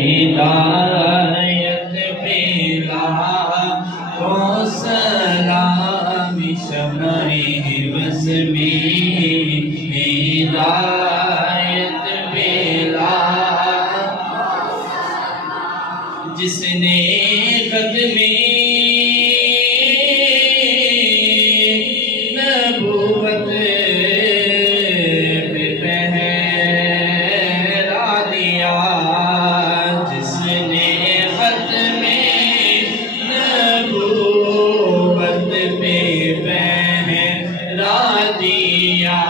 ہدایت پہ لاکھوں سلام شمع بز میں ہدایت پہ لاکھوں جس نے ختم نبوت پہ پہرا دیا جس نے ختم نبوت پہ پہرا دیا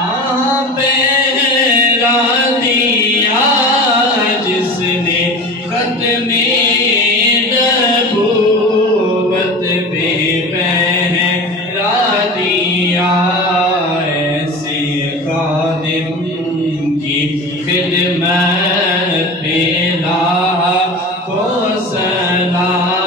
جس نے ختم نبوت پہ پہرا دیا ایسے خادم کی خدمت پہ لاکھوں سلام